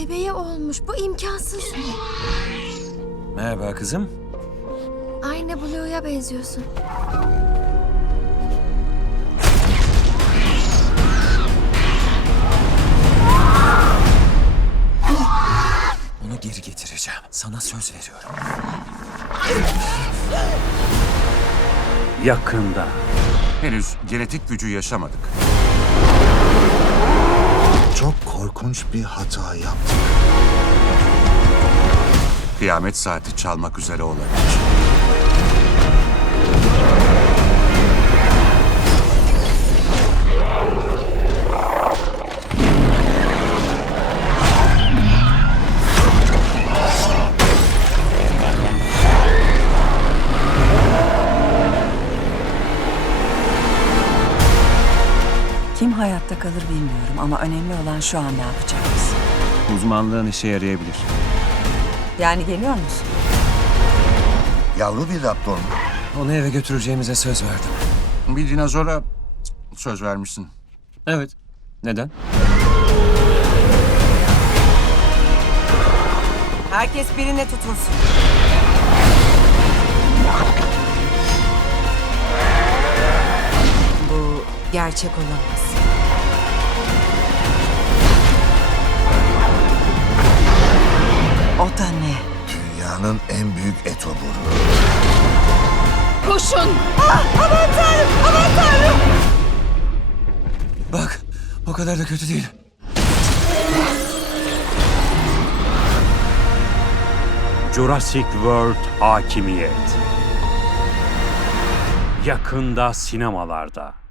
bebeği olmuş. Bu imkansız. Merhaba kızım. Aynı Blue'ya benziyorsun. Onu geri getireceğim. Sana söz veriyorum. Yakında. Henüz genetik gücü yaşamadık. korkunç bir hata yaptım. Kıyamet saati çalmak üzere olabilir. Kim hayatta kalır bilmiyorum ama önemli olan şu an ne yapacağız. Uzmanlığın işe yarayabilir. Yani geliyor musun? Yavru bir raptor mu? Onu eve götüreceğimize söz verdim. Bir dinozora söz vermişsin. Evet. Neden? Herkes birine tutulsun. gerçek olamaz. O da ne? Dünyanın en büyük etoburu. Koşun! Ah, aman tanrım! Aman tanrım! Bak, o kadar da kötü değil. Jurassic World Hakimiyet Yakında sinemalarda